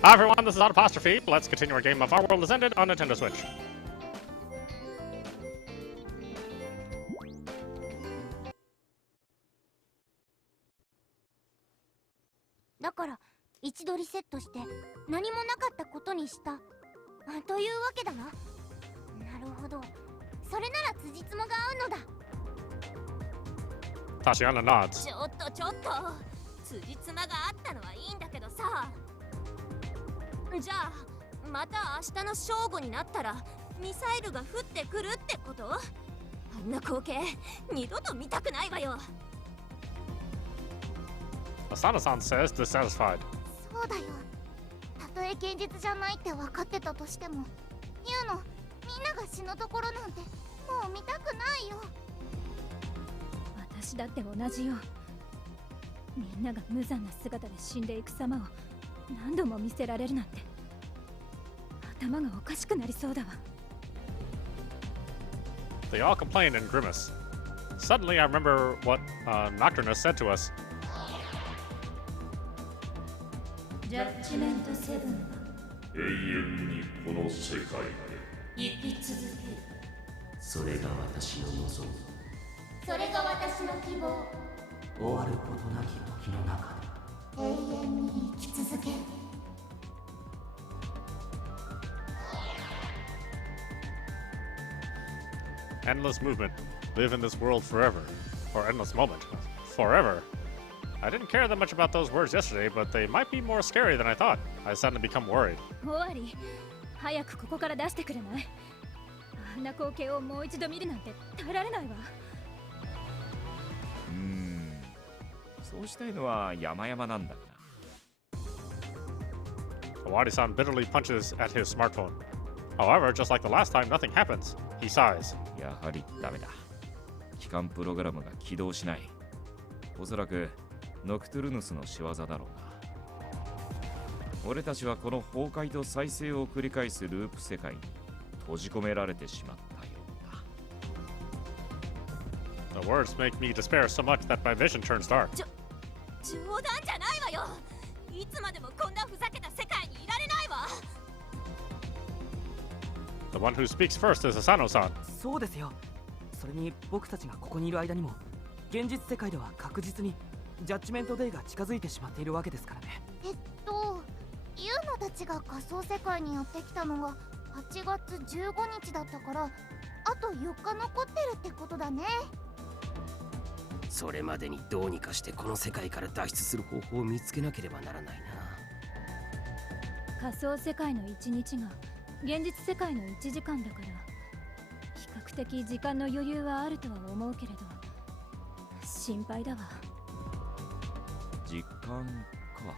Hi everyone, this is Audap. Let's continue our game of Our World Has Ended on Nintendo Switch. だから一度リセットして何もなかったことにしたというわけだな。なるほど。それなら辻褄が合うのだ。 Tatiana nods. ちょっと辻褄があったのはいいんだけどさ。じゃあまた明日の正午になったらミサイルが降ってくるってこと？あんな光景二度と見たくないわよ。 Asana-san says dissatisfied. そうだよ。たとえ現実じゃないって分かってたとしても、ユウのみんなが死ぬところなんてもう見たくないよ。私だって同じよ。みんなが無残な姿で死んでいく様を何度も見せられるなんて頭がおかしくなりそうだわ。 They all complain and grimace. Suddenly I remember what Nocturnus said to us. ジャッジメント7は永遠にこの世界で生き続ける。それが私の望み。それが私の希望。終わることなき時の中で永遠に生き続ける。 Endless movement. Live in this world forever. Or endless moment. Forever. I didn't care that much about those words yesterday, but they might be more scary than I thought. I suddenly become worried. 終わり。早くここから出してくれない？あんな光景をもう一度見るなんて耐えられないわ。そうしたいのは山々なんだが。Kawadi-san bitterly punches at his smartphone. However, just like the last time, nothing happens. He sighs. やはりダメだ。機関プログラムが起動しない。おそらくノクトゥルヌスの仕業だろうな。俺たちはこの崩壊と再生を繰り返すループ世界に閉じ込められてしまったようだ。 The words make me despair so much that my vision turns dark. 冗談じゃないわよ。いつまでもこんなふざけた世界にいられないわ。 The one who speaks first is Asano-san. そうですよ。それに僕たちがここにいる間にも現実世界では確実にジャッジメントデイが近づいてしまっているわけですからね。ユウノたちが仮想世界にやってきたのが8月15日だったから、あと4日残ってるってことだね。それまでにどうにかしてこの世界から脱出する方法を見つけなければならない仮想世界の1日が現実世界の1時間だから、比較的時間の余裕はあるとは思うけれど心配だわ。時間か。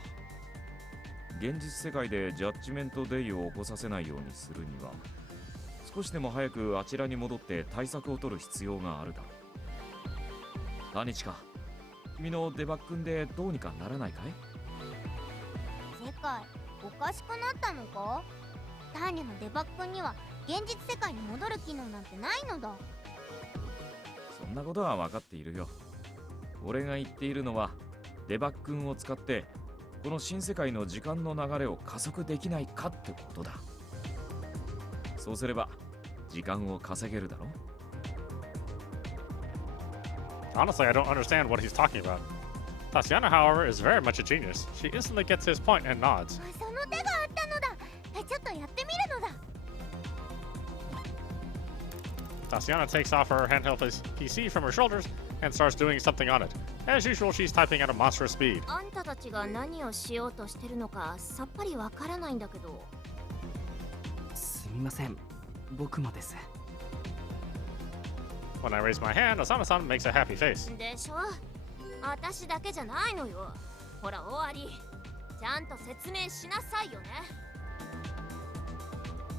現実世界でジャッジメントデイを起こさせないようにするには少しでも早くあちらに戻って対策を取る必要があるだろう。何日か君のデバッグンでどうにかならないかい？世界おかしくなったのか？ターニャのデバッグには現実世界に戻る機能なんてないのだ。そんなことは分かっているよ。俺が言っているのはデバッグンを使ってこの新世界の時間の流れを加速できないかってことだ。そうすれば時間を稼げるだろ。 Honestly, I don't understand what he's talking about. Tatiana, however, is very much a genius. She instantly gets his point and nods. その手があったのだ。ちょっとやってみるのだ。 Tatiana takes off her handheld PC from her shoulders and starts doing something on it. As usual, she's typing at a monstrous speed. あんたたちが何をしようとしてるのかさっぱりわからないんだけど。すみません、僕もです。 When I raise my hand, Asana-san makes a happy face. でしょ。私だけじゃないのよ。ほら終わり。ちゃんと説明しなさいよね。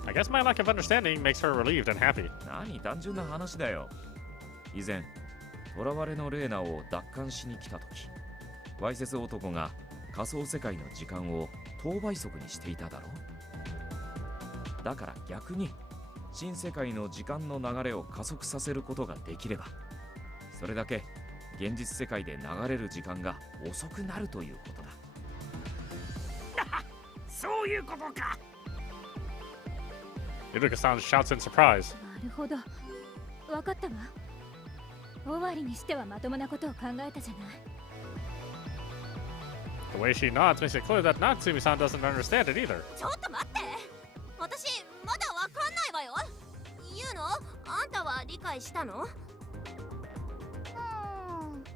I guess my lack of understanding makes her relieved and happy. 何単純な話だよ。以前囚われのレーナを奪還しに来た時、わいせつ男が仮想世界の時間を等倍速にしていただろう。だから逆に新世界の時間の流れを加速させることができれば、それだけ現実世界で流れる時間が遅くなるということだ。そういうことか。Iruka-san shouts in surprise. なるほど、わかったわ。終わりにしてはまともなことを考えたじゃない。 The way she nods makes it clear that Natsumi-san doesn't understand it either. ちょっと待って、私まだわかんないわよ。言うの？あんたは理解したの？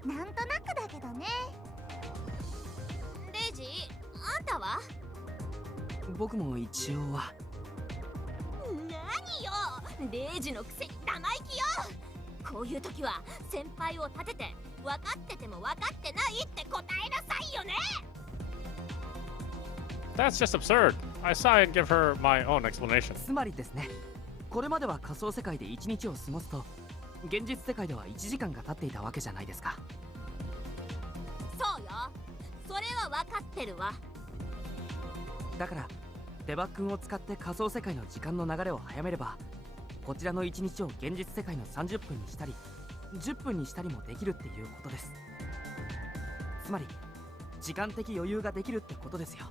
なんとなくだけどね。レイジ、あんたは？僕も一応は。何よ、レイジのくせに生意気よ。こういう時は先輩を立てて、分かってても分かってないって答えなさいよね。 That's just absurd. I sigh and give her my own explanation. つまりですね、これまでは仮想世界で1日を過ごすと現実世界では1時間が経っていたわけじゃないですか。そうよ、それは分かってるわ。だからデバッグを使って仮想世界の時間の流れを早めれば、こちらの1日を現実世界の30分にしたり10分にしたりもできるっていうことです。つまり時間的余裕ができるってことですよ。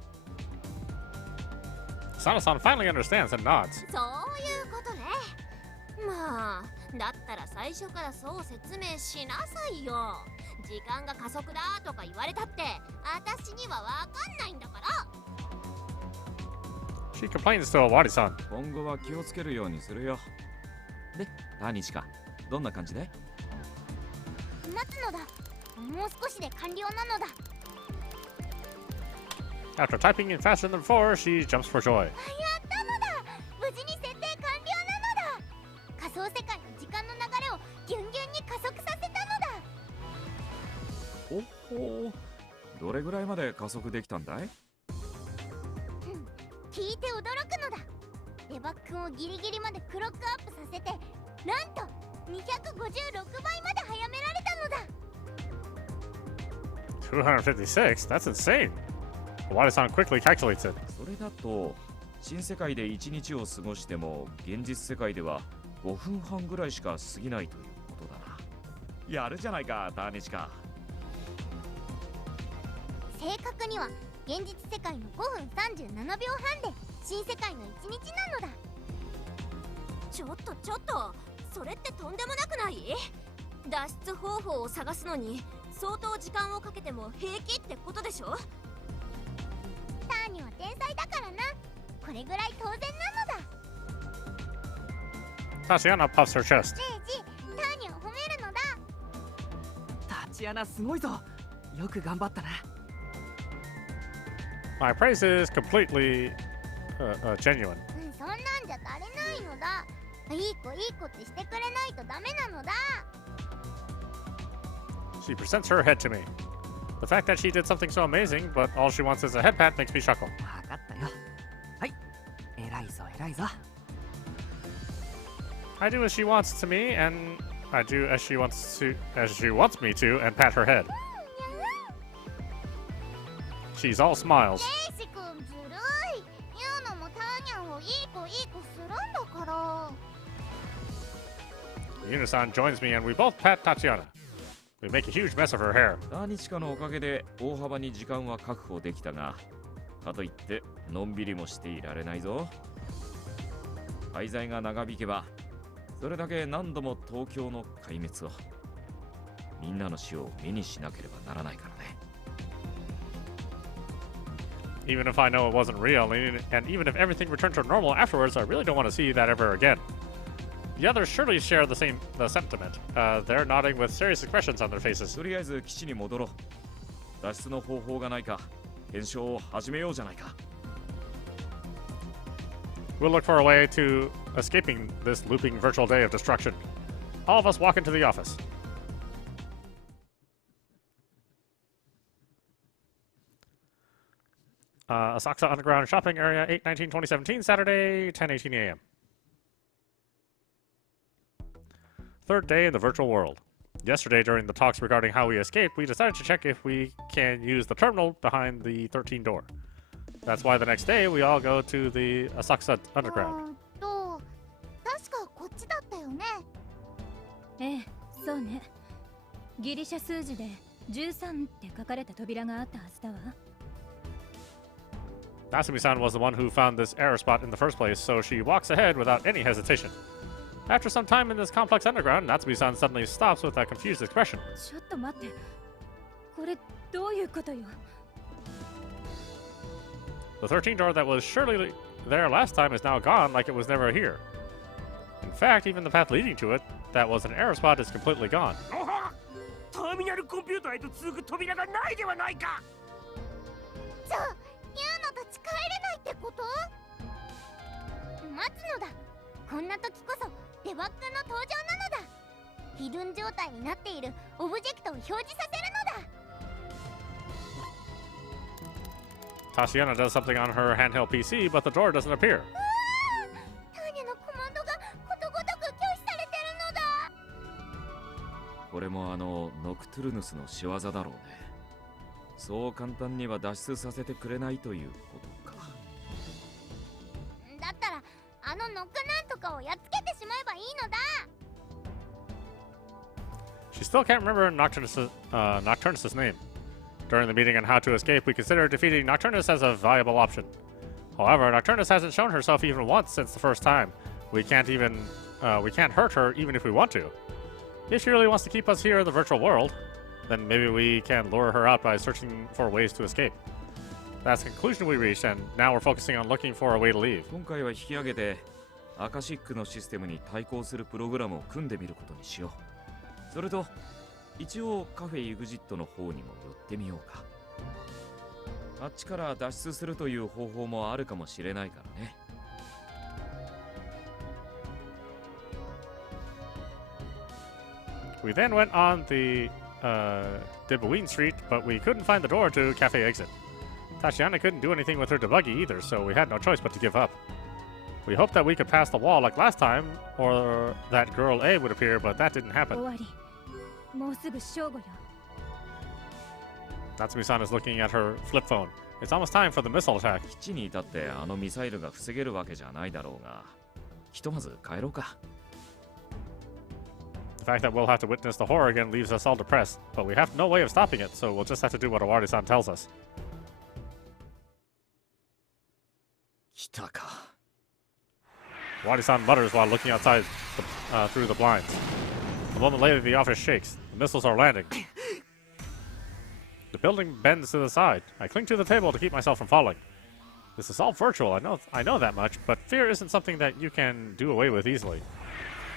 Sana-san finally understands and nods. そういうことね。まあだったら最初からそう説明しなさいよ。時間が加速だとか言われたって私には分かんないんだから。 She complains to Owari-san. 今後は気をつけるようにするよ。で、タニシカ、どんな感じで？待つのだ。もう少しで完了なのだ。 After typing in faster than before, she jumps for joy. やったのだ。無事に設定完了なのだ。仮想世界の時間の流れをギュンギュンに加速させたのだ。ほほう、どれぐらいまで加速できたんだい？聞いて驚くのだ。デバッグをギリギリまでクロックアップさせて、なんと256倍まで早められたのだ。256? That's insane. Owari-san quickly calculates it. それだと新世界で1日を過ごしても現実世界では5分半ぐらいしか過ぎないということだな。やるじゃないか、タニシカ。正確には現実世界の5分37秒半で新世界の1日なのだ。ちょっと、それってとんでもなくない？脱出方法を探すのに相当時間をかけても平気ってことでしょ？ターニは天才だからな。これぐらい当然なのだ。 Tatiana puffs her chest. レイジ、ターニを褒めるのだ。タチアナすごいぞ。よく頑張ったな。My praise is completely genuine. そんなんじゃ足りないのだ。いい子ってしてくれないとダメなのだ。 She presents her head to me. The fact that she did something so amazing, but all she wants is a head pat, makes me chuckle. わかったよ。はい、偉いぞ偉いぞ。 I do as she wants to me, and I do as she wants me to, and pat her head. She's all smiles. レイジ君ずるい。言うのもターニャンをいい子するんだから。 Yuno-san joins me, and we both pat Tatiana. We make a huge mess of her hair. タニシカのおかげで大幅に時間は確保できたが、かといってのんびりもしていられないぞ。滞在が長引けばそれだけ何度も東京の壊滅を、みんなの死を目にしなければならないからね。 Even if I know it wasn't real, and even if everything returned to normal afterwards, I really don't want to see that ever again. The others surely share the sentiment. They're nodding with serious expressions on their faces. とりあえず基地に戻ろう。脱出の方法がないか検証を始めようじゃないか。 We'll look for a way to escaping this looping virtual day of destruction. All of us walk into the office. Asakusa Underground Shopping Area, 8/19/2017, Saturday, 10:18 a.m. Third day in the virtual world. Yesterday, during the talks regarding how we escaped, we decided to check if we can use the terminal behind the 13 door. That's why the next day we all go to the Asakusa Underground. 確かこっちだったよね。ええ、そうね。ギリシャ数字で13って書かれた扉があったはずだわ。Natsumi-san was the one who found this error spot in the first place, so she walks ahead without any hesitation. After some time in this complex underground, Natsumi-san suddenly stops with a confused expression. ちょっと待って。これどういうことよ。 The 13 door that was surely there last time is now gone like it was never here. In fact, even the path leading to it, that was an error spot, is completely gone. ターミナルコンピューターへと続く扉がないではないか。じゃあユーノたち帰れないってこと？待つのだ。こんな時こそデバッグの登場なのだ。ヒルン状態になっているオブジェクトを表示させるのだ。 Tatiana does something on her handheld PC, but the door doesn't appear. ターニャのコマンドがことごとく拒否されてるのだ。これもノクトゥルヌスの仕業だろうね。そう簡単には脱出させてくれないということか。だったらあのノックなんとかをやっつけてしまえばいいのだ。 She still can't remember Nocturnus's name. During the meeting on how to escape, we considered defeating Nocturnus as a viable option. However, Nocturnus hasn't shown herself even once since the first time. We can't hurt her even if we want to. If she really wants to keep us here in the virtual world, then maybe we can lure her out by searching for ways to escape. That's the conclusion we reached, and now we're focusing on looking for a way to leave. 今回は引き上げてアカシックのシステムに対抗するプログラムを組んでみることにしよう。それと一応カフェイグジットの方にも寄ってみようか。あっちから脱出するという方法もあるかもしれないからね。We then went on the Debouin Street, but we couldn't find the door to cafe exit. Tatiana couldn't do anything with her debuggy either, so we had no choice but to give up. We hoped that we could pass the wall like last time, or that girl A would appear, but that didn't happen. 終わり。もうすぐ正午よ。 Natsumi-san is looking at her flip phone. It's almost time for the missile attack. 基地に至ってミサイルが防げるわけじゃないだろうが、ひとまず帰ろうか。The fact that we'll have to witness the horror again leaves us all depressed, but we have no way of stopping it, so we'll just have to do what Owari-san tells us. 来たか。 Owari-san mutters while looking outside through the blinds. A moment later, the office shakes. The missiles are landing. The building bends to the side. I cling to the table to keep myself from falling. This is all virtual, I know that much, but fear isn't something that you can do away with easily.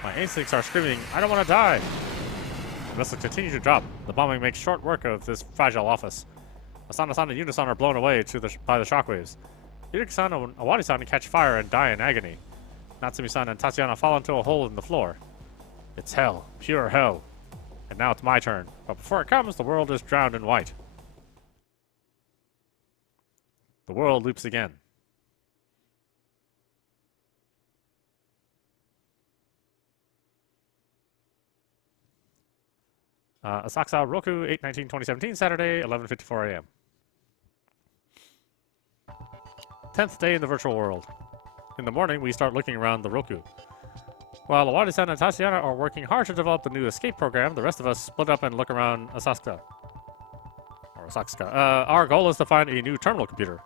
My instincts are screaming, I don't want to die! The missiles continue to drop. The bombing makes short work of this fragile office. Asana-san and Yuno-san are blown away by the shockwaves. Yuriki-san and Owari-san catch fire and die in agony. Natsumi-san and Tatiana fall into a hole in the floor. It's hell, pure hell. And now it's my turn. But before it comes, the world is drowned in white. The world loops again. Asakusa, Roku, 8/19/2017, Saturday, 11:54 a.m. 10th day in the virtual world. In the morning, we start looking around the Roku. While Owari-san and Tatiana are working hard to develop the new escape program, the rest of us split up and look around Asakusa. Our goal is to find a new terminal computer.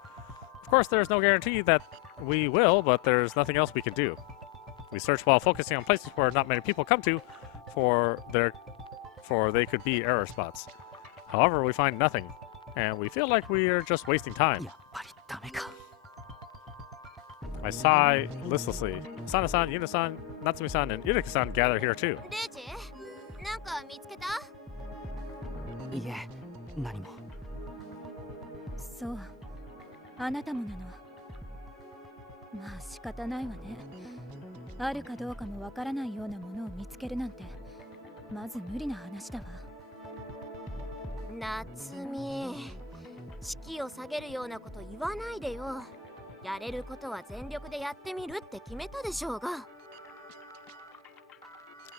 Of course, there's no guarantee that we will, but there's nothing else we can do. We search while focusing on places where not many people come to, for they could be error spots. However, we find nothing, and we feel like we are just wasting time. やっぱりダメか。 I sigh listlessly. Sana-san, Yuno-san, Natsumi-san, and Yuriki-san gather here too. レイジ、なんか見つけた？いえ、何も。そう。あなたもなの。まあ仕方ないわね。あるかどうかもわからないようなものを見つけるなんて、まず無理な話だわ。夏美、士気を下げるようなこと言わないでよ。やれることは全力でやってみるって決めたでしょうが。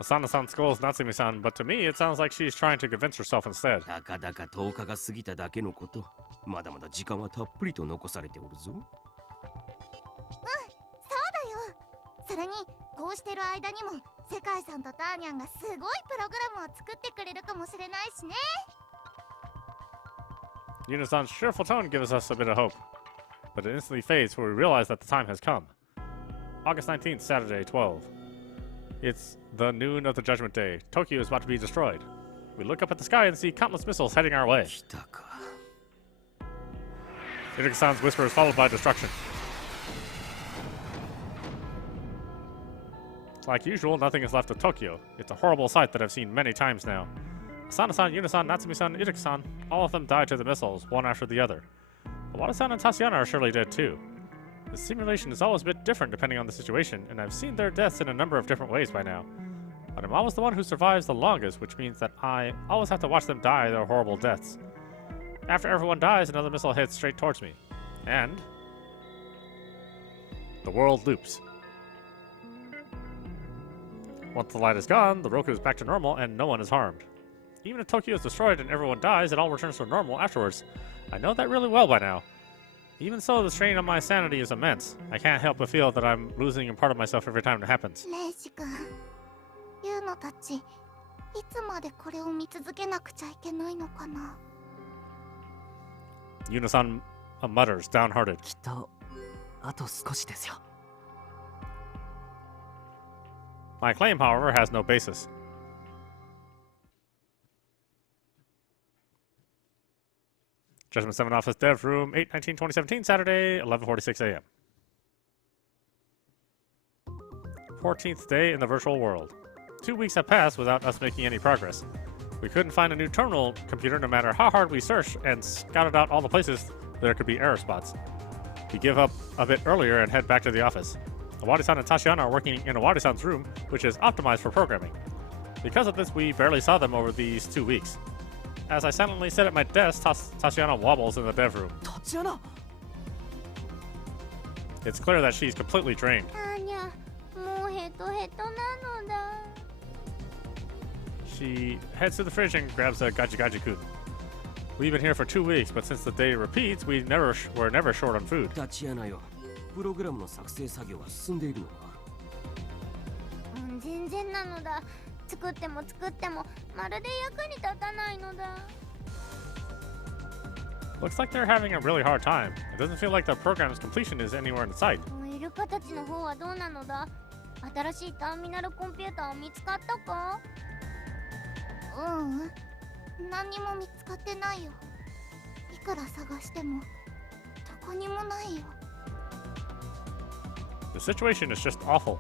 Asana-san scolds Natsumi-san, but to me it sounds like she's trying to convince herself instead. たかだか10日が過ぎただけのこと。まだまだ時間はたっぷりと残されておるぞ。そうだよ。それにこうしてる間にも世界さんとターニャンがすごいプログラムを作ってくれるかもしれないしね。 Yuno-san's cheerful tone gives us a bit of hope. but it instantly fades when we realize that the time has come. August 19th, Saturday, 12. It's the noon of the Judgment Day. Tokyo is about to be destroyed. We look up at the sky and see countless missiles heading our way. Iruka-san's whisper is followed by destruction. Like usual, nothing is left of Tokyo. It's a horrible sight that I've seen many times now. Asana-san, Yuna-san, Natsumi-san, Iruka-san, all of them died to the missiles, one after the other. Awada-san and Tatiana are surely dead too. The simulation is always a bit different depending on the situation, and I've seen their deaths in a number of different ways by now. But I'm always the one who survives the longest, which means that I always have to watch them die their horrible deaths. After everyone dies, another missile heads straight towards me. And the world loops. Once the light is gone, the Roku is back to normal and no one is harmed. Even if Tokyo is destroyed and everyone dies, it all returns to normal afterwards. I know that really well by now. Even so, the strain on my sanity is immense. I can't help but feel that I'm losing a part of myself every time it happens. Reiji-kun, Yuno tachi, いつまでこれを見続けなくちゃいけないのかな? Yuna-san mutters, downhearted. きっとあと少しですよ。 My claim, however, has no basis. Judgment 7 Office Dev Room 8/19/2017, Saturday, 11:46 a.m. 14th day in the virtual world. 2 weeks have passed without us making any progress. We couldn't find a new terminal computer no matter how hard we searched and scouted out all the places there could be error spots. We give up a bit earlier and head back to the office. Awadi-san and Tatiana are working in Awadi-san's room, which is optimized for programming. Because of this, we barely saw them over these 2 weeks. As I silently sit at my desk, Tatiana wobbles in the dev room. Tatiana! It's clear that she's completely drained. She heads to the fridge and grabs a gaji-gaji-kun. We've been here for 2 weeks, but since the day repeats, we're never short on food. Tatiana よ、プログラムの作成作業は進んでいるのか？全然なのだ。作っても作ってもまるで役に立たないのだ。 Looks like they're having a really hard time. It doesn't feel like the program's completion is anywhere in sight. イルカたちの方はどうなのだ？新しいターミナルコンピューターは見つかったか？何にも見つかってないよ。いくら探してもどこにもないよ。 The situation is just awful.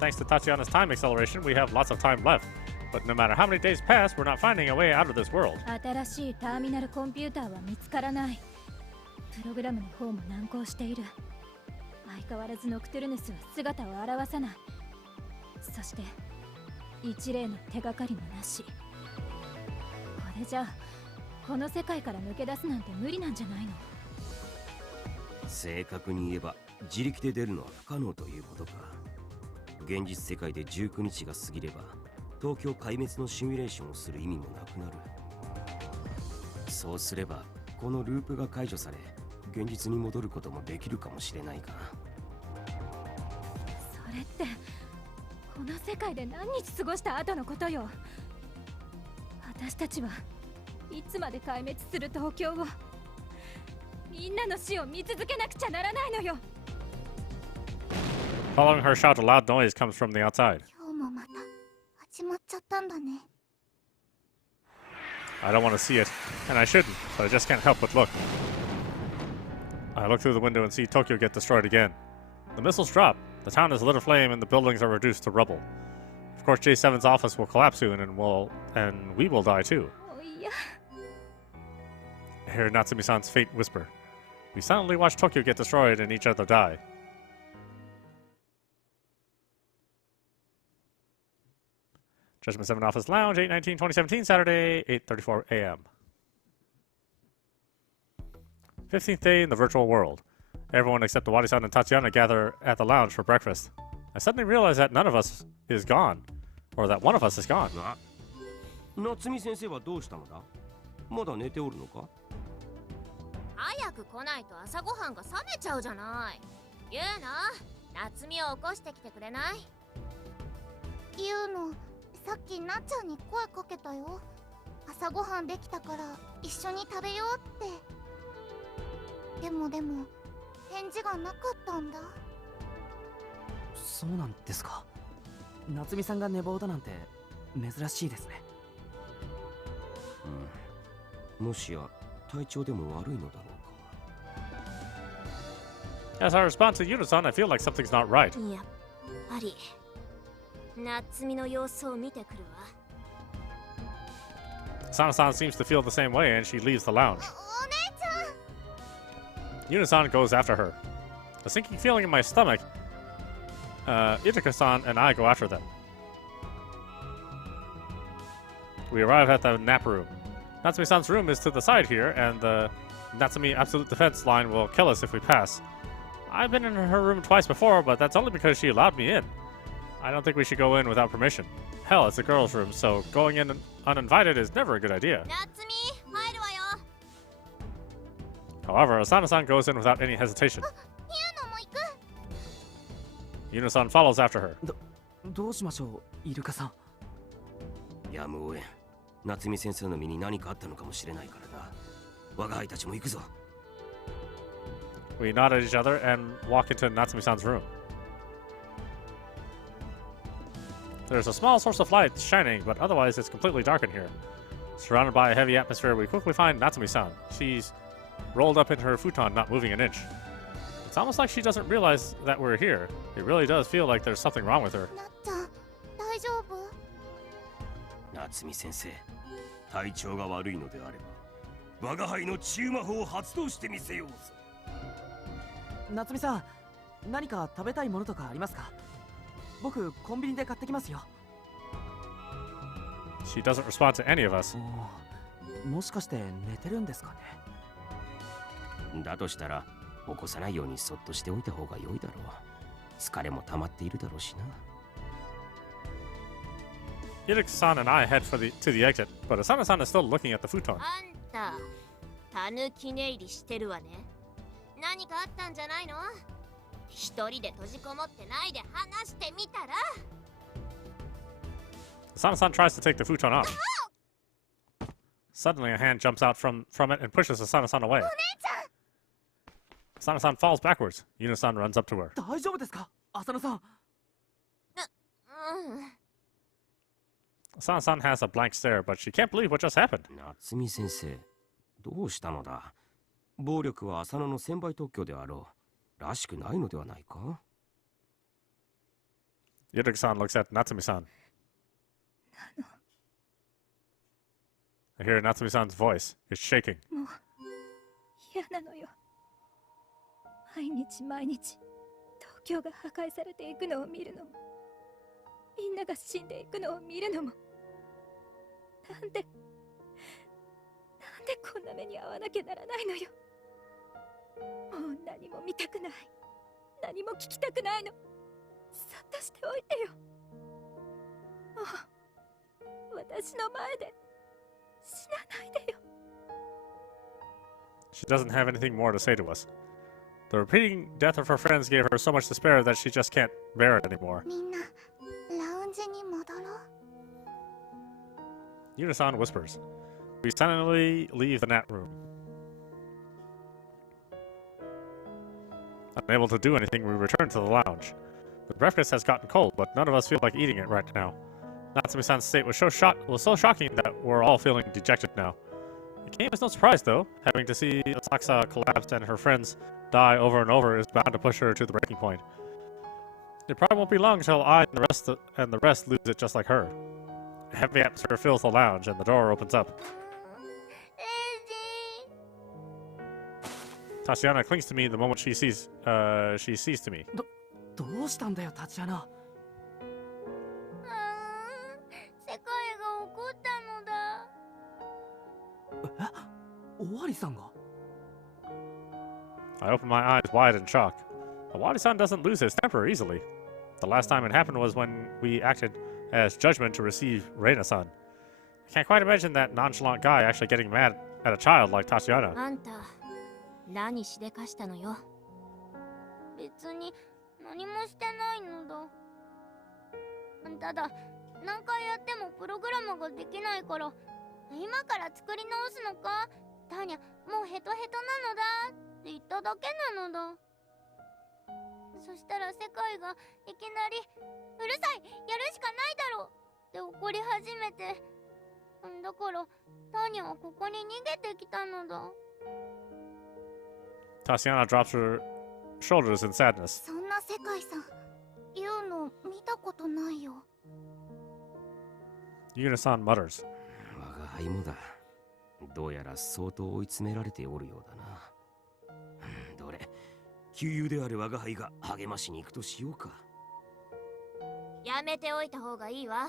Thanks to Tatiana's time acceleration, we have lots of time left. But no matter how many days pass, we're not finding a way out of this world. 新しいターミナルコンピューターは見つからない。プログラムの方も難航している。相変わらずノクトゥルヌスは姿を現さない。そして一例の手がかりもなし。これじゃこの世界から抜け出すなんて無理なんじゃないの？正確に言えば自力で出るのは不可能ということか。現実世界で19日が過ぎれば東京壊滅のシミュレーションをする意味もなくなる。そうすればこのループが解除され現実に戻ることもできるかもしれないが。それってこの世界で何日過ごした後のことよ。私たちはいつまで壊滅する東京を、みんなの死を見続けなくちゃならないのよ。 Following her shout, a loud noise comes from the outside. 今日もまた始まっちゃったんだね。 I don't want to see it, and I shouldn't, but I just can't help but look. I look through the window and see Tokyo get destroyed again. The missiles drop, the town is lit aflame, and the buildings are reduced to rubble. Of course, J7's office will collapse soon, and we will die too. I hear Natsumi-san's faint whisper. We silently watch Tokyo get destroyed and each other die. Judgment 7 Office Lounge, 8/19/2017, Saturday, 8:34 a.m. 15th day in the virtual world. Everyone except Awadi-san and Tatiana gather at the lounge for breakfast. I suddenly realize that none of us is gone. Or that one of us is gone. 夏美先生はどうしたのだ？まだ寝ておるのか？早く来ないと朝ごはんが冷めちゃうじゃない。ユウノ、夏美を起こしてきてくれない？ユウノ、さっきなっちゃんに声かけたよ。朝ごはんできたから一緒に食べようって。でも返事がなかったんだ。そうなんですか。夏美さんが寝坊だなんて珍しいですね。もしや体調でも悪いのだろうか。 As I respond to Unison, I feel like something's not right. やっぱり夏美の様子を見てくるわ。Sana-san seems to feel the same way and she leaves the lounge. お姉ちゃん。 Unison goes after her. A sinking feeling in my stomach, Itaka-san and I go after them. We arrive at the nap room. Natsumi-san's room is to the side here, and the Natsumi Absolute Defense line will kill us if we pass. I've been in her room twice before, but that's only because she allowed me in. I don't think we should go in without permission. Hell, it's a girl's room, so going in uninvited is never a good idea. 夏美、入るわよ。 However, Asana-san goes in without any hesitation. ピアノも行く。 Unison follows after her. どうしましょう、イルカさん。やむをえん。夏美先生の身に何かあったのかもしれないからな。我が輩たちも行くぞ。 We nod at each other and walk into Natsumi-san's room. There's a small source of light shining, but otherwise it's completely dark in here. Surrounded by a heavy atmosphere, we quickly find Natsumi-san. She's rolled up in her futon, not moving an inch. It's almost like she doesn't realize that we're here. It really does feel like there's something wrong with her. なっちゃん、大丈夫？夏美先生、体調が悪いのであれば、我が輩の治癒魔法を発動してみせようぞ。夏美さん、何か食べたいものとかありますか？僕、コンビニで買ってきますよ。She doesn't respond to any of us. もしかして寝てるんですかね。だとしたら、起こさないようにそっとしておいた方が良いだろう。疲れも溜まっているだろうしな。Irika-san and I head to the exit, but Asana-san is still looking at the futon. あんた、たぬき寝入りしてるわね。何かあったんじゃないの？一人で閉じこもってないで話してみたら。 Asana-san tries to take the futon off. Suddenly, a hand jumps out from it and pushes Asana-san away. お姉ちゃん。 Asana-san falls backwards. Unison runs up to her. 大丈夫ですか、浅野さん。Asana-san has a blank stare, but she can't believe what just happened. 夏美先生、どうしたのだ。暴力は浅野の専売特許であろう。らしくないのではないか。 Irika-san looks at Natsumi-san. I hear Natsumi-san's voice. It's shaking. もう嫌なのよ。毎日毎日東京が破壊されていくのを見るのも、みんなが死んでいくのを見るのも、なんでこんな目に遭わなきゃならないのよ。もう何も見たくない、何も聞きたくないの。そっとしておいてよ。もう私の前で死なないでよ。 She doesn't have anything more to say to us. The repeating death of her friends gave her so much despair that she just can't bear it anymore. みんなラウンジに戻ろう。 Unison whispers. We silently leave the nap room. Unable to do anything, we return to the lounge. The breakfast has gotten cold, but none of us feel like eating it right now. Natsumi-san's state was so shocking that we're all feeling dejected now. It came as no surprise, though. Having to see Asakusa collapse and her friends die over and over is bound to push her to the breaking point. It probably won't be long until I and the rest lose it just like her. A heavy atmosphere fills the lounge, and the door opens up. レイジ Tatiana clings to me the moment she sees to me. どうしたんだよ、タチアナ。世界が起こったのだ。おわりさんが。 I open my eyes wide in shock. Awadi-san doesn't lose his temper easily. The last time it happened was when we acted as judgment to receive Reina-san. I can't quite imagine that nonchalant guy actually getting mad at a child like Tatiana. あんた、何しでかしたのよ。別に何もしてないのだ。ただ何回やってもプログラムができないから、今から作り直すのか、ターニャもうヘトヘトなのだって言っただけなのだ。そしたら世界がいきなり「うるさい、やるしかないだろ!」って怒り始めて、だからターニャはここに逃げてきたのだ。 Tatiana drops her shoulders in sadness. そんな世界さん言うの見たことないよ。 Yuna-san mutters. 我が輩もだ。どうやら相当追い詰められておるようだな。どれ、旧友である我が輩が励ましに行くとしようか。やめておいた方がいいわ。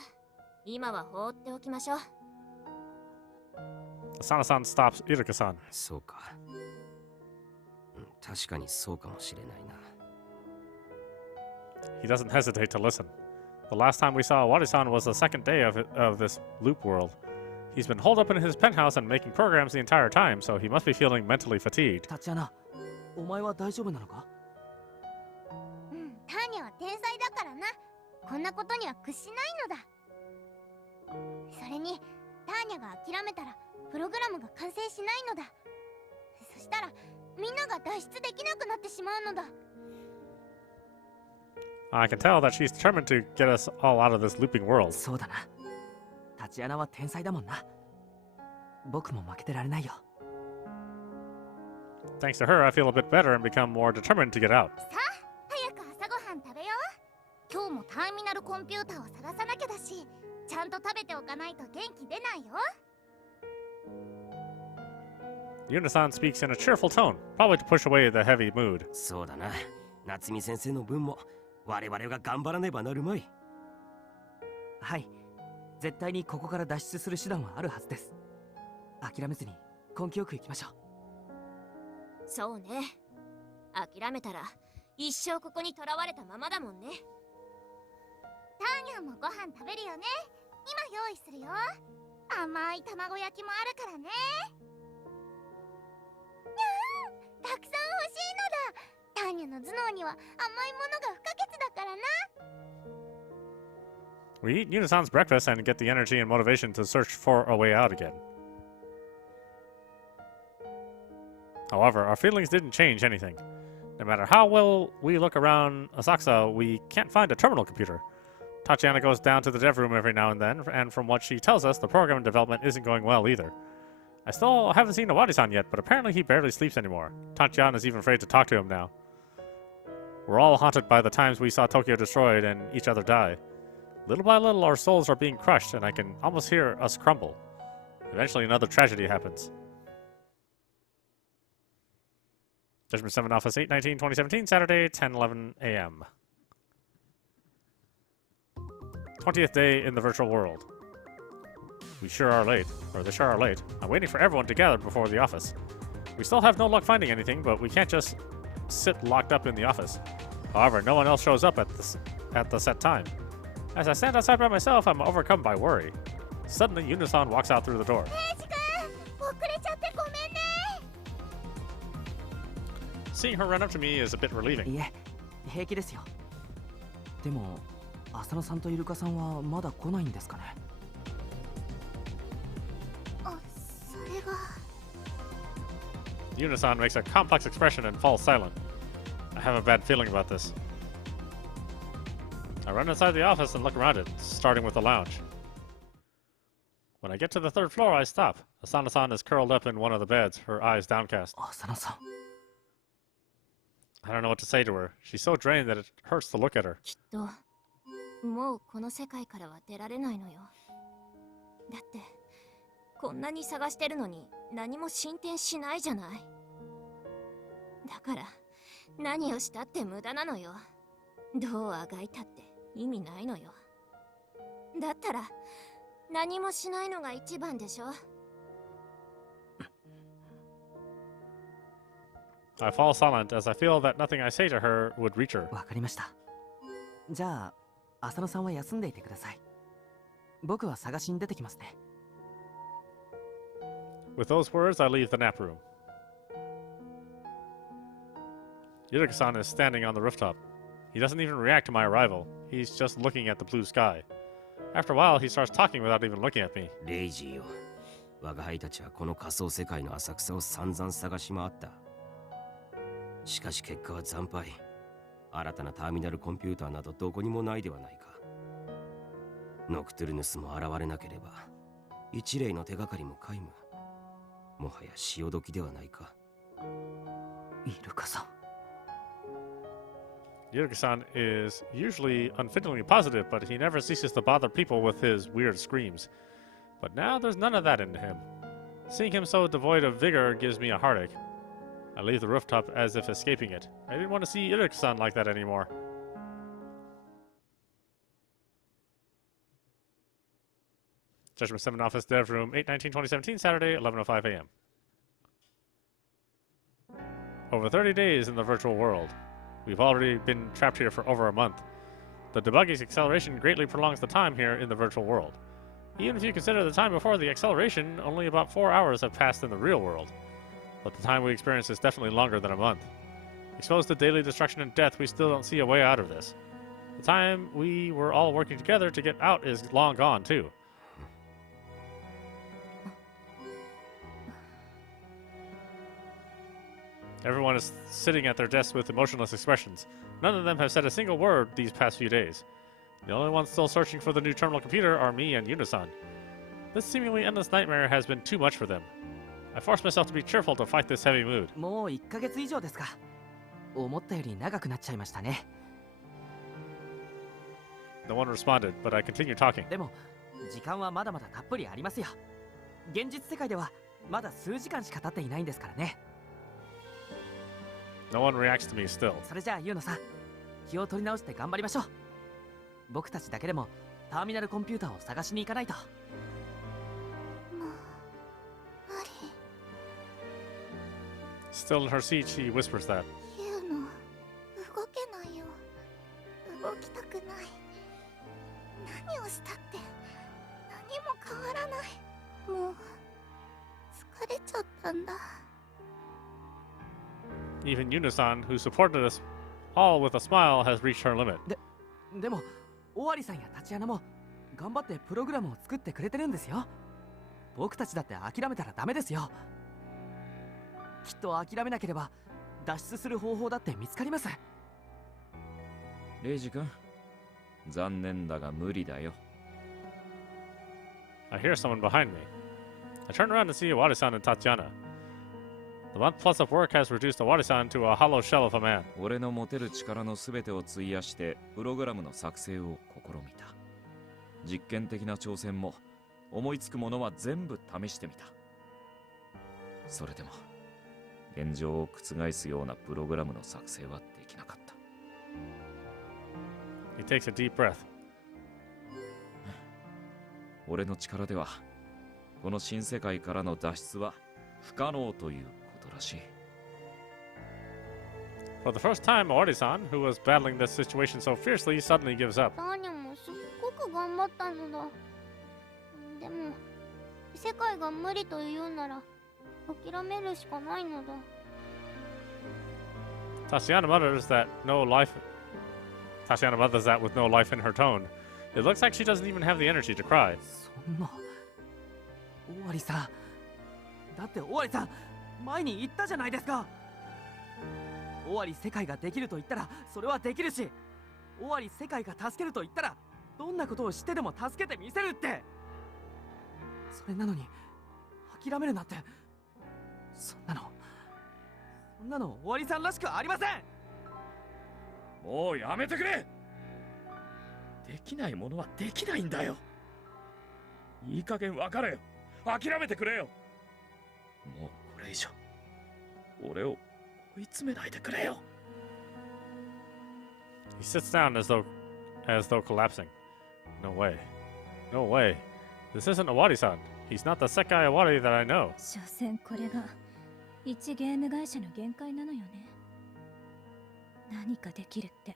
今は放っておきましょう。 Asana-san stops Iruka-san. そうか。確かにそうかもしれないな。 He doesn't hesitate to listen. The last time we saw Wadi-san was the second day of this loop world. He's been holed up in his penthouse and making programs the entire time, so he must be feeling mentally fatigued. タチアナ、お前は大丈夫なのか？ターニャは天才だからな。こんなことには屈しないのだ。それにターニャが諦めたらプログラムが完成しないのだ。そしたらみんなが脱出できなくなってしまうのだ。 I can tell that she's determined to get us all out of this looping world. そうだな。タチアナは天才だもんな。僕も負けてられないよ。 Thanks to her, I feel a bit better and become more determined to get out. さあ、早く朝ごはん食べよう。今日もターミナルコンピューターを探さなきゃだし、ちゃんと食べておかないと元気出ないよ。 Yuna-san speaks in a cheerful tone, probably to push away the heavy mood. そうだな。夏美先生の分も我々が頑張らねばなるまい。はい。絶対にここから脱出する手段はあるはずです。諦めずに根気よく行きましょう。そうね。諦めたら一生ここに囚われたままだもんね。ターニャンもご飯食べるよね。今用意するよ。甘い卵焼きもあるからね。たくさん欲しいのだ。ターニャの頭脳には甘いものが不可欠だからな。 We eat Yuna-san's breakfast and get the energy and motivation to search for a way out again. However, our feelings didn't change anything. No matter how well we look around Asakusa, we can't find a terminal computer. Tatiana goes down to the dev room every now and then, and from what she tells us, the program development isn't going well either. I still haven't seen Awadi-san yet, but apparently he barely sleeps anymore. Tatiana's even afraid to talk to him now. We're all haunted by the times we saw Tokyo destroyed and each other die. Little by little, our souls are being crushed, and I can almost hear us crumble. Eventually, another tragedy happens. Judgment 7, Office 8, 19/2017, Saturday, 10:11 a.m. 20th day in the virtual world. We sure are late, or they sure are late. I'm waiting for everyone to gather before the office. We still have no luck finding anything, but we can't just sit locked up in the office. However, no one else shows up at the set time. As I stand outside by myself, I'm overcome by worry. Suddenly, Yuna-san walks out through the door. ペイジ君、遅れちゃってごめんね。 Seeing her run up to me is a bit relieving. いえ、平気ですよ。でも、浅野さんとイルカさんはまだ来ないんですかね。あ、それが。 Yuna-san makes a complex expression and falls silent. I have a bad feeling about this. I run inside the office and look around it, starting with the lounge. When I get to the third floor, I stop. Asana-san is curled up in one of the beds, her eyes downcast. 浅野さん。 I don't know what to say to her. She's so drained that it hurts to look at her. きっともうこの世界からは出られないのよ。だってこんなに探してるのに何も進展しないじゃない。だから何をしたって無駄なのよ。どうあがいたって意味ないのよ。だったら何もしないのが一番でしょ。 I fall silent as I feel that nothing I say to her would reach her. わかりました。じゃあ、浅野さんは休んでいてください。僕は探しに出てきますね。 With those words, I leave the nap room. Yuruka-san is standing on the rooftop. He doesn't even react to my arrival. He's just looking at the blue sky. After a while, he starts talking without even looking at me. レイジーよ。我が輩たちはこの仮想世界の浅草を散々探し回った。しかし結果は惨敗。新たなターミナルコンピューターなどどこにもないではないか。ノクトゥルヌスも現れなければ一例の手がかりも皆無。もはや潮時ではないか。イルカさん。Yuruka-san is usually unfittingly positive, but he never ceases to bother people with his weird screams. But now there's none of that in him. Seeing him so devoid of vigor gives me a heartache. I leave the rooftop as if escaping it. I didn't want to see Yuruka-san like that anymore. Judgment 7 Office Dev Room, 8/19/2017, Saturday, 11:05 a.m. Over 30 days in the virtual world. We've already been trapped here for over a month. The debugging's acceleration greatly prolongs the time here in the virtual world. Even if you consider the time before the acceleration, only about 4 hours have passed in the real world. But the time we experience is definitely longer than a month. Exposed to daily destruction and death, we still don't see a way out of this. The time we were all working together to get out is long gone, too. Everyone is sitting at their desks with emotionless expressions. None of them have said a single word these past few days. The only ones still searching for the new terminal computer are me and Yunasan. This seemingly endless nightmare has been too much for them. I forced myself to be cheerful to fight this heavy mood. もう1ヶ月以上ですか。思ったより長くなっちゃいましたね。No one responded, but I continued talking. でも時間はまだまだたっぷりありますよ。現実世界ではまだ数時間しか経っていないんですからね。No one reacts to me still. それじゃあユーノさん、気を取り直して頑張りましょう。僕たちだけでもターミナルコンピューターを探しに行かないと。Still in her seat, she whispers that. ユーノ、動けないよ。動きたくない。何をしたって何も変わらない。もう疲れちゃったんだ。Even Yunasan, who supported us all with a smile, has reached her limit. でもオワリさんやタチアナも頑張ってプログラムを作ってくれてるんですよ。僕たちだって諦めたらダメですよ。きっと諦めなければ脱出する方法だって見つかります。レイジ君、残念だが無理だよ。I hear someone behind me. I turn around to see Awari-san and Tatiana. The month plus of work has reduced Awari-san to a hollow shell of a man. 俺の持てる力のすべてを費やしてプログラムの作成を試みた。実験的な挑戦も思いつくものは全部試してみた。それでも現状を覆すようなプログラムの作成はできなかった。He takes a deep breath. 俺の力ではこの新世界からの脱出は不可能ということらしい。For the first time, Awari-san, who was battling this situation so fiercely, suddenly gives up. ターニャもすっごく頑張ったのだ。でも世界が無理というなら諦めるしかないのだ。Tatiana mutters that with no life in her tone. It looks like she doesn't even have the energy to cry. そんなオワリさん、だってオワリさん前に言ったじゃないですか。オワリ世界ができると言ったらそれはできるし、オワリ世界が助けると言ったらどんなことをしてでも助けてみせるって。それなのに諦めるなんて、そんなのオワリさんらしくありません。もうやめてくれ。できないものはできないんだよ。いい加減分かれよ。諦めてくれよ。もうこれ以上俺を追い詰めないでくれよ。He sits down as though collapsing. No way. No way. This isn't Awari-san. He's not the Sekai Awari that I know. 所詮これが一ゲーム会社の限界なのよね。何かできるって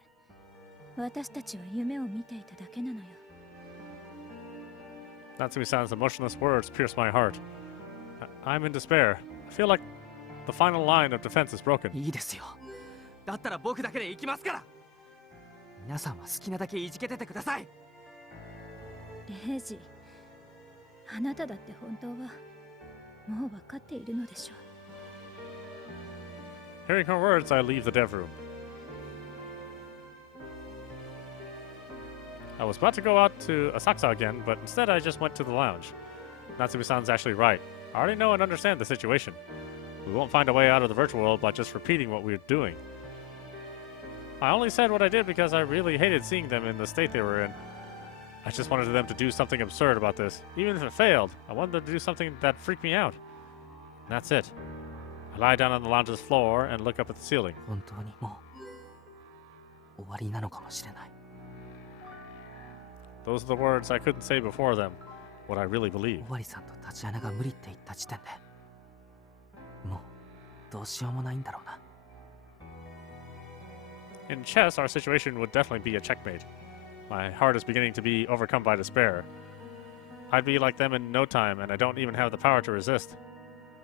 私たちは夢を見ていただけなのよ。Natsumi-san's emotionless words pierce my heart. I'm in despair. I feel like the final line of defense is broken. いいですよ。だったら僕だけで行きますから。皆さんは好きなだけいじけててください。レイジ、あなただって本当はもう分かっているのでしょう。 Hearing her words, I leave the dev room. I was about to go out to Asakusa again, but instead I just went to the lounge. Natsumi-san's actually right. I already know and understand the situation. We won't find a way out of the virtual world by just repeating what we're doing. I only said what I did because I really hated seeing them in the state they were in. I just wanted them to do something absurd about this. Even if it failed, I wanted them to do something that freaked me out. And that's it. I lie down on the lounge's floor and look up at the ceiling. 本当にもう終わりなのかもしれない。 Those are the words I couldn't say before them. What I really believe. 尾張さんと立ち穴が無理って言った時点でもうどうしようもないんだろうな。 In chess, our situation would definitely be a checkmate. My heart is beginning to be overcome by despair. I'd be like them in no time, and I don't even have the power to resist.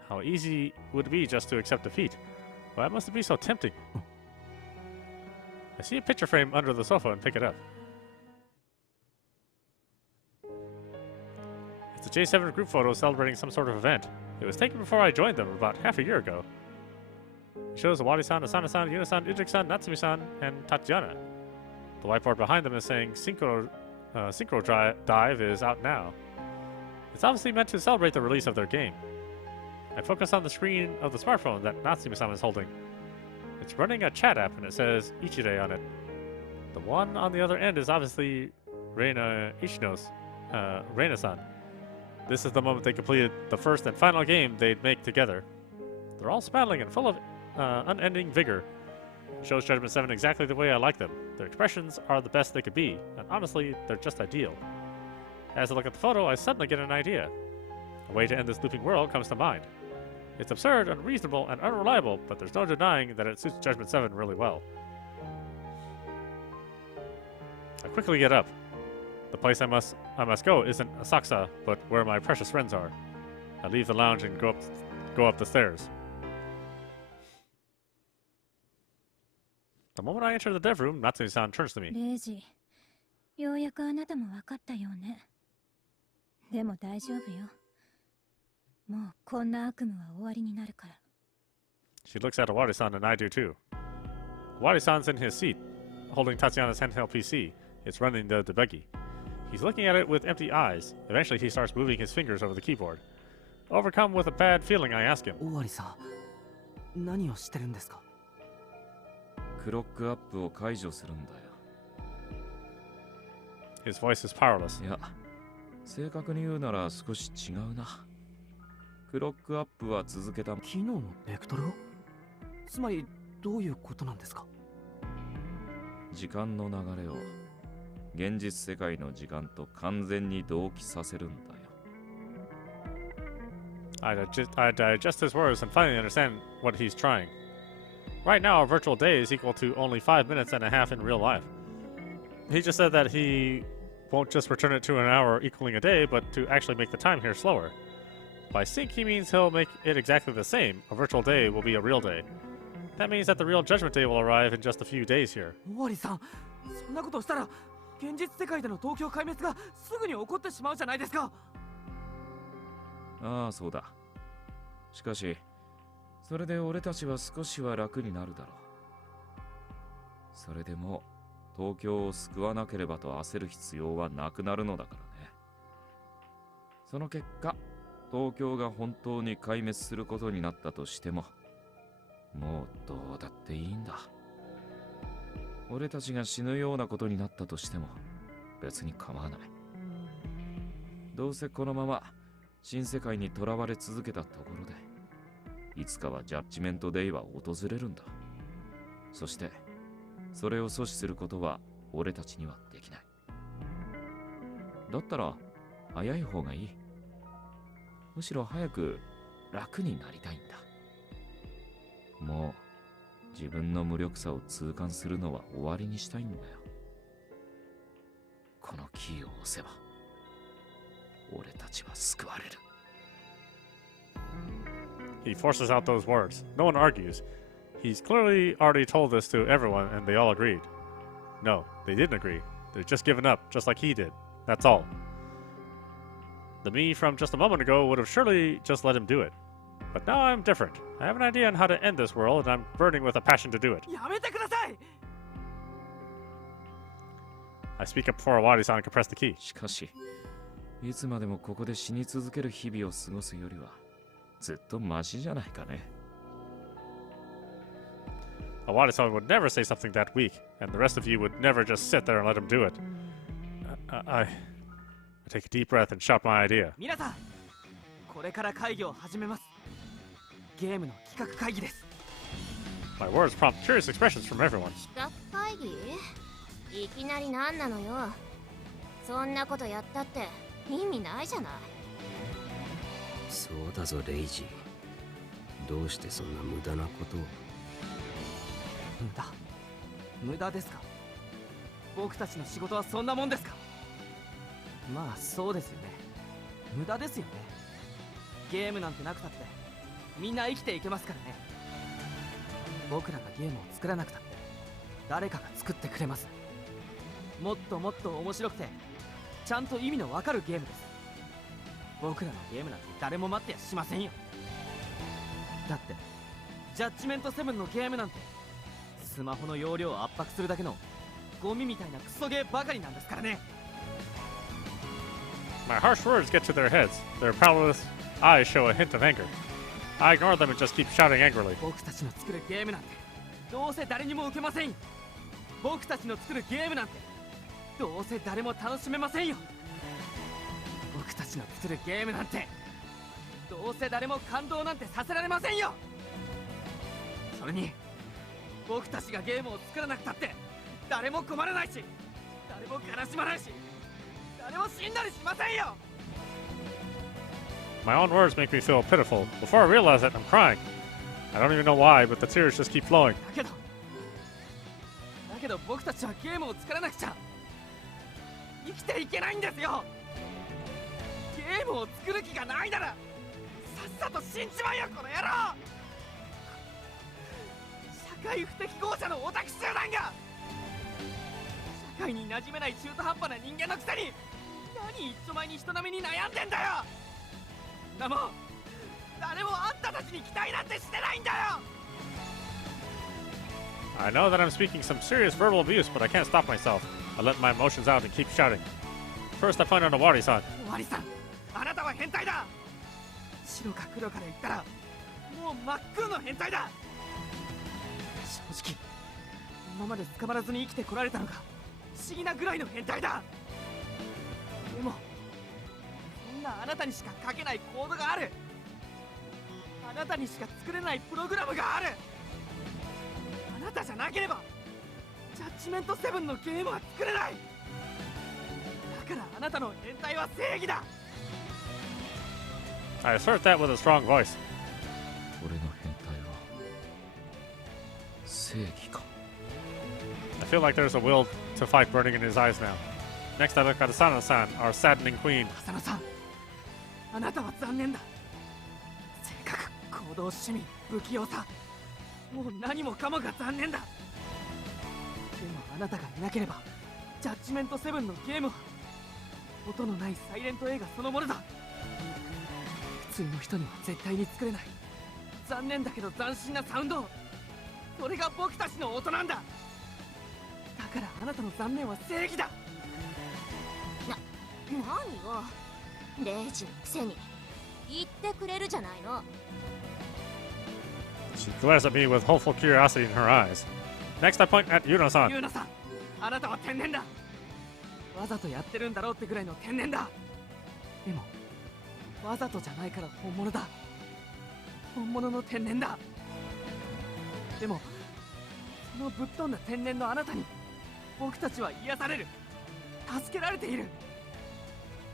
How easy would it be just to accept defeat? Why must it be so tempting? I see a picture frame under the sofa and pick it up. It's a J7 group photo celebrating some sort of event. It was taken before I joined them about half a year ago. It shows Wari-san, Asana-san, Yuna-san, Ujik-san, Natsumi-san, and Tatiana. The whiteboard behind them is saying Synchro Dive is out now. It's obviously meant to celebrate the release of their game. I focus on the screen of the smartphone that Natsumi-san is holding. It's running a chat app and it says Ichide on it. The one on the other end is obviously Reina Ishino's, Reina-san. This is the moment they completed the first and final game they'd make together. They're all smiling and full of unending vigor. Shows Judgment 7 exactly the way I like them. Their expressions are the best they could be, and honestly, they're just ideal. As I look at the photo, I suddenly get an idea. A way to end this looping world comes to mind. It's absurd, unreasonable, and unreliable, but there's no denying that it suits Judgment 7 really well. I quickly get up. The place I must go isn't Asakusa, but where my precious friends are. I leave the lounge and go up the stairs. The moment I enter the dev room, Natsumi-san turns to me. Reiji, ようやくあなたも分かったようね。でも大丈夫よ。もうこんな悪夢は終わりになるから。 She looks at Awari-san and I do too. Awari-san's in his seat, holding Tatiana's handheld PC. It's running the debuggy. He's looking at it with empty eyes. Eventually he starts moving his fingers over the keyboard. Overcome with a bad feeling, I ask him. 尾張さん、何をしてるんですか？クロックアップを解除するんだよ。 His voice is powerless. いや、正確に言うなら少し違うな。クロックアップは続けた。昨日のベクトルを？つまりどういうことなんですか？時間の流れを現実世界の時間と完全に同期させるんだよ。I digest his words and finally understand what he's trying. Right now, our virtual day is equal to only 5 minutes and a half in real life. He just said that he won't just return it to an hour equaling a day, but to actually make the time here slower. By sync, he means he'll make it exactly the same. A virtual day will be a real day. That means that the real Judgment Day will arrive in just a few days here. 尾張さん、そんなことをしたら現実世界での東京壊滅がすぐに起こってしまうじゃないですか。ああ、そうだ。しかし、それで俺たちは少しは楽になるだろう。それでも東京を救わなければと焦る必要はなくなるのだからね。その結果、東京が本当に壊滅することになったとしても、もうどうだっていいんだ。俺たちが死ぬようなことになったとしても別に構わない。どうせこのまま新世界にとらわれ続けたところで、いつかはジャッジメントデイは訪れるんだ。そしてそれを阻止することは俺たちにはできない。だったら早い方がいい。むしろ早く楽になりたいんだ。もう自分の無力さを痛感するのは終わりにしたいんだよ。このキーを押せば俺たちは救われる。 He forces out those words. No one argues. He's clearly already told this to everyone and they all agreed. No, they didn't agree. They've just given up, just like he did. That's all. The me from just a moment ago would have surely just let him do it. But now I'm different. I have an idea on how to end this world and I'm burning with a passion to do it. やめてください。I speak up before Awadi-san can press the key. しかし、いつまでもここで死に続ける日々を過ごすよりはずっとマシじゃないかね。Awadi-san would never say something that weak, and the rest of you would never just sit there and let him do it. I take a deep breath and shout my idea. 皆さん、これから会議を始めます。ゲームの企画会議です。My words prompt curious expressions from everyone. 企画会議？いきなり何なのよ。そんなことやったって意味ないじゃない。そうだぞレイジ。どうしてそんな無駄なことを。無駄ですか。僕たちの仕事はそんなもんですか。まあそうですよね。無駄ですよね。ゲームなんてなくたってみんな生きていけますからね。僕らがゲームを作らなくたって誰かが作ってくれます。もっともっと面白くてちゃんと意味のわかるゲームです。僕らのゲームなんて誰も待ってやしませんよ。だってジャッジメント7のゲームなんてスマホの容量を圧迫するだけのゴミみたいなクソゲーばかりなんですからね。 My harsh words get to their heads. Their powerless eyes show a hint of anger. I ignore them and just keep shouting angrily. 僕たちの作るゲームなんてどうせ誰にも受けませんよ。僕たちの作るゲームなんてどうせ誰も楽しめませんよ。僕たちの作るゲームなんてどうせ誰も感動なんてさせられませんよ。それに僕たちがゲームを作らなくたって誰も困らないし誰も悲しまないし誰も死んだりしませんよ。 My own words make me feel pitiful. Before I realize it, I'm crying. I don't even know why, but the tears just keep flowing. だけど僕たちはゲームを作らなくちゃ生きていけないんですよ。ゲームを作る気がないならさっさと死んじまえよこの野郎。社会不適合者のオタク集団が社会に馴染めない中途半端な人間のくせに何一丁前に人並みに悩んでんだよ。そんなもん誰もあんたたちに期待なんてしてないんだよ。 I know that I'm speaking some serious verbal abuse, but I can't stop myself. I let my emotions out and keep shouting. First, I point out Awadi-san. 終わりさん、あなたは変態だ。白か黒から言ったらもう真っ黒の変態だ。正直今まで捕まらずに生きてこられたのが不思議なぐらいの変態だ。でもそんなあなたにしか書けないコードがある。あなたにしか作れないプログラムがある。あなたじゃなければジャッジメント7のゲームは作れない。だからあなたの変態は正義だ。 I assert that with a strong voice. 俺の変態は正義か。 I feel like there's a will to fight burning in his eyes now. Next, I look at Asano-san, our saddening queen. 浅野さん、あなたは残念だ。性格、行動、趣味、不器用さ、もう何もかもが残念だ。でもあなたがいなければジャッジメント7のゲームは音のないサイレント映画そのものだ。普通の人には絶対に作れない残念だけど斬新なサウンド、それが僕たちの音なんだ。だからあなたの残念は正義だ。何よレイジのくせに言ってくれるじゃないの。 She glares at me with hopeful curiosity in her eyes. Next, I point at Yuno-san. ユーナさん、あなたは天然だ。わざとやってるんだろうってぐらいの天然だ。でもわざとじゃないから本物だ。本物の天然だ。でもそのぶっ飛んだ天然のあなたに僕たちは癒される、助けられている。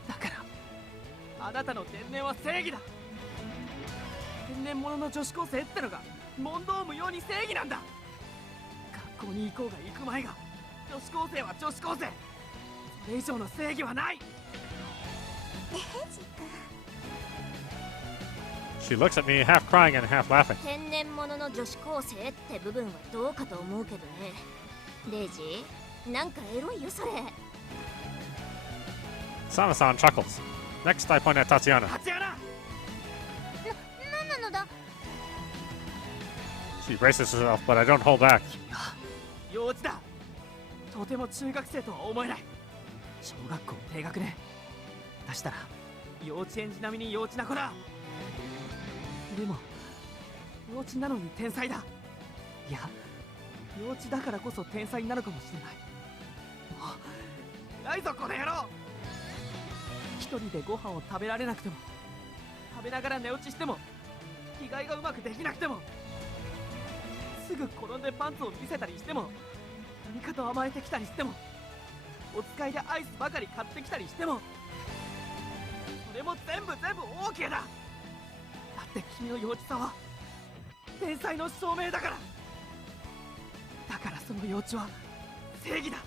だからあなたの天然は正義だ。天然物の女子高生ってのが問答無用に正義なんだ。学校に行こうが行く前が女子高生は女子高生、それ以上の正義はない。レイジ君、 She looks at me, half crying and half laughing. 天然物の女子高生って部分はどうかと思うけどね。レイジなんかエロいよそれ。 Sana-san chuckles. Next, I point at Tatiana. タチアナ、何なのだ。 She braces herself, but I don't hold back. 幼稚だ。とても中学生とは思えない。小学校低学年出したら幼稚園児並みに幼稚な子だ。でも幼稚なのに天才だ。いや幼稚だからこそ天才なのかもしれない。もう偉いぞこの野郎。一人でご飯を食べられなくても、食べながら寝落ちしても、着替えがうまくできなくても、すぐ転んでパンツを見せたりしても、何かと甘えてきたりしても、お使いでアイスばかり買ってきたりしても、それも全部 OK だ。だって君の幼稚さは天才の証明だから。だからその幼稚は正義だ。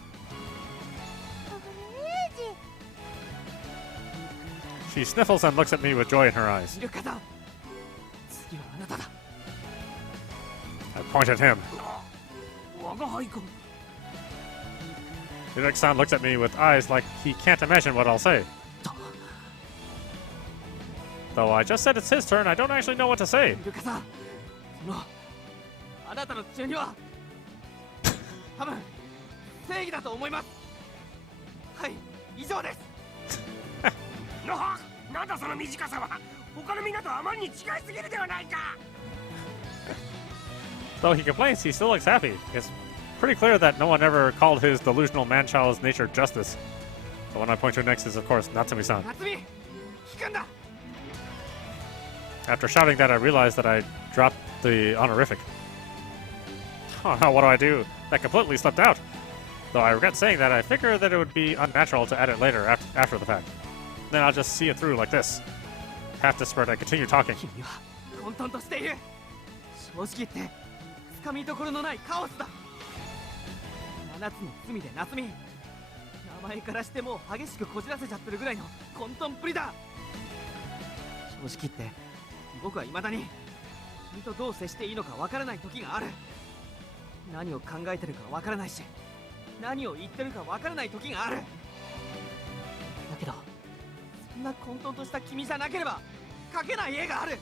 She sniffles and looks at me with joy in her eyes. ルカさん、次はあなただ。 I point at him. 我が輩か。 Iruka-san looks at me with eyes like he can't imagine what I'll say. Though I just said it's his turn, I don't actually know what to say. ルカさん、そのあなたの父親には多分正義だと思います。はい、以上です。なんだその短さは。他のみんなとあまりに違いすぎるではないか。 Though he complains, he still looks happy. It's pretty clear that no one ever called his delusional man-child's nature justice. The one I point to next is, of course, Natsumi-san. 夏美、聞くんだ。 After shouting that, I realized that I dropped the honorific. Oh no, what do I do? That completely slipped out. Though I regret saying that, I figure that it would be unnatural to add it later after the fact. Then I'll just see it through like this. Half desperate, I continue talking. 君は混沌としている。正直言ってつかみどころのないカオスだ。7つの罪で夏美、名前からしてもう激しくこじらせちゃってるぐらいの混沌っぷりだ。正直言って僕は未だに君とどう接していいのかわからない時がある。何を考えてるかわからないし、何を言ってるかわからない時がある。だけどそんな混沌とした君じゃなければ描けない絵がある。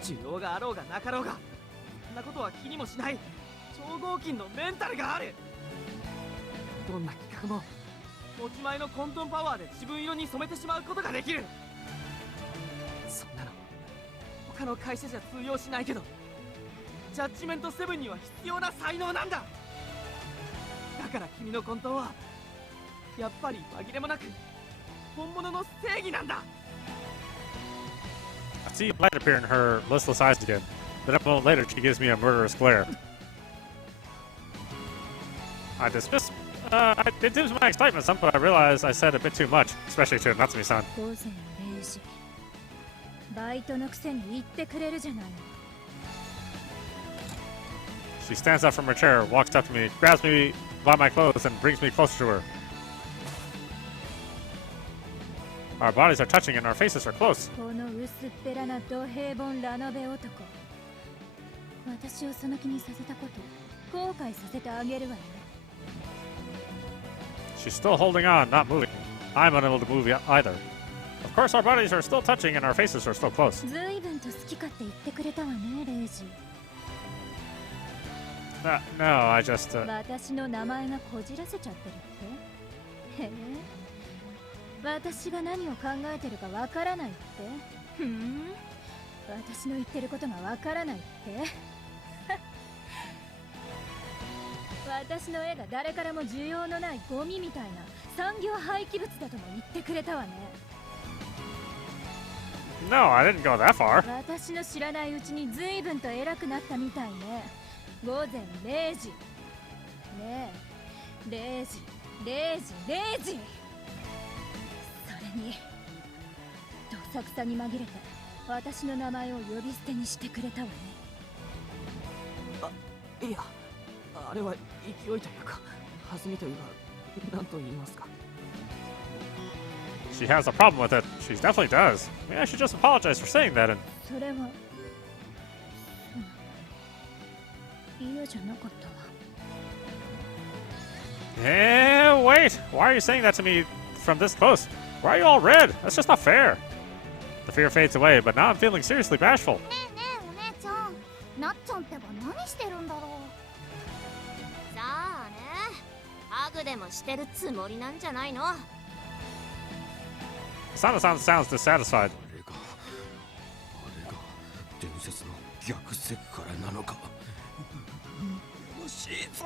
需要があろうがなかろうが、そんなことは気にもしない超合金のメンタルがある。どんな企画も持ち前の混沌パワーで自分色に染めてしまうことができる。そんなの他の会社じゃ通用しないけど、ジャッジメント7には必要な才能なんだ。だから君の混沌はやっぱり紛れもなく本物の正義なんだ。 I see a light appear in her listless eyes again. Then a moment later, she gives me a murderous glare. I did lose my excitement some, but I realized I said a bit too much, especially to Natsumi-san. 午前0時。バイトのくせに言ってくれるじゃないの。 She stands up from her chair, walks up to me, grabs me by my clothes, and brings me closer to her. Our bodies are touching and our faces are close. この薄っぺらなド平凡ラノベ男。私をその気にさせたこと、後悔させてあげるわよ。 She's still holding on, not moving. I'm unable to move either. Of course, our bodies are still touching and our faces are still close. ずいぶんと好き勝手言ってくれたわね、レイジ。No, I just... 私の名前がこじらせちゃってるって？へえ。私が何を考えてるかわからないって？ふん。私の言ってることがわからないって？私の絵が誰からも需要のないゴミみたいな産業廃棄物だとも言ってくれたわね。No, I didn't go that far. 私の知らないうちにずいぶんと偉くなったみたいね。午前0時。ねえ、0時、0時、0時。それに、どさくさに紛れて私の名前を呼び捨てにしてくれたわね。いや、あれは勢いというか弾みというか、何と言いますか。 She has a problem with it. She definitely does. Maybe I should just apologize for saying that and... それは、嫌じゃなかったわ。Hey, wait! Why are you saying that to me from this close? Why are you all red? That's just not fair. The fear fades away, but now I'm feeling seriously bashful. ねえねえお姉ちゃん、なっちゃんってば何してるんだろう。さあね、ハグでもしてるつもりなんじゃないの？ Sana-san sounds dissatisfied. あれが伝説の逆セクからなのか。欲しいぞ。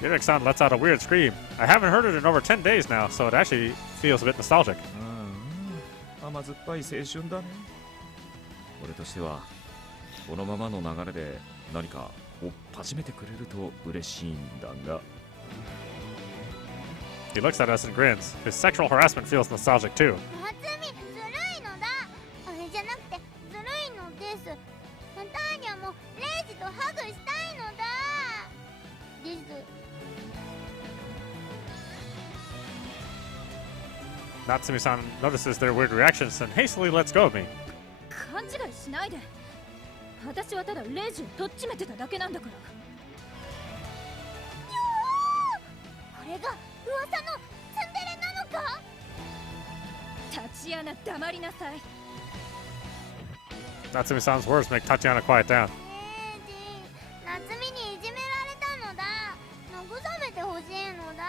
Yurik-san lets out a weird scream. I haven't heard it in over 10 days now, so it actually feels a bit nostalgic. 甘酸っぱい青春だね。俺としてはこのままの流れで何かを始めてくれると嬉しいんだが。 He looks at us and grins. His sexual harassment feels nostalgic too. 夏美ずるいのだ。あれじゃなくてずるいのです。ターニャもレイジとハグしたいのだです。 Natsumi-san notices their weird reactions and hastily lets go of me. 勘違いしないで。私はただレイジをとっちめてただけなんだから。これが噂のツンデレなのか？タチアナ、黙りなさい。 Natsumi-san's words make Tatiana quiet down. レイジ、夏美にいじめられたのだ。慰めてほしいのだ。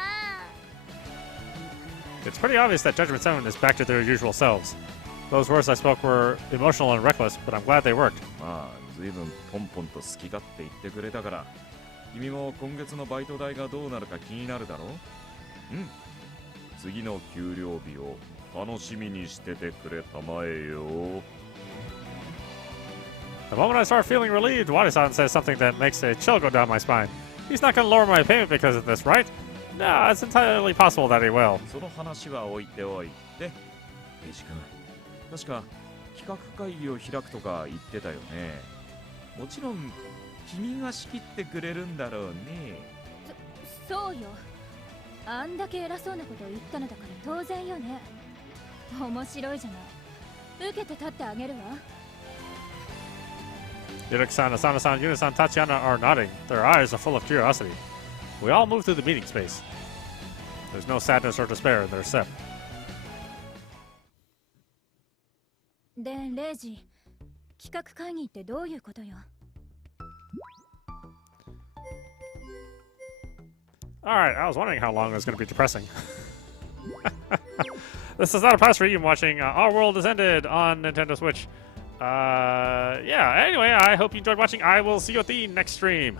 It's pretty obvious that Judgment 7 is back to their usual selves. Those words I spoke were emotional and reckless, but I'm glad they worked. まあ随分ポンポンと好き勝手言ってくれたから、君も今月のバイト代がどうなるか気になるだろう。うん。次の給料日を楽しみにしててくれたまえよ。 The moment I start feeling relieved, Wadi-san says something that makes a chill go down my spine. He's not going to lower my payment because of this, right? No, it's entirely possible that he will. その話は置いておいて、エイジ君、確か企画会議を開くとか言ってたよね。もちろん君が仕切ってくれるんだろうね。そうよ。あんだけ偉そうなことを言ったのだから当然よね。面白いじゃない。受けて立ってあげるわ。 Yurik-san, Asana-san, Yuna-san, Tatiana are nodding. Their eyes are full of curiosity. We all move through the meeting space. There's no sadness or despair in their step. で、レイジ、企画会議ってどういうことよ？ Alright, I was wondering how long it was going to be depressing. This is not a pass for you watching Our World Is Ended on Nintendo Switch. Yeah, anyway, I hope you enjoyed watching. I will see you at the next stream.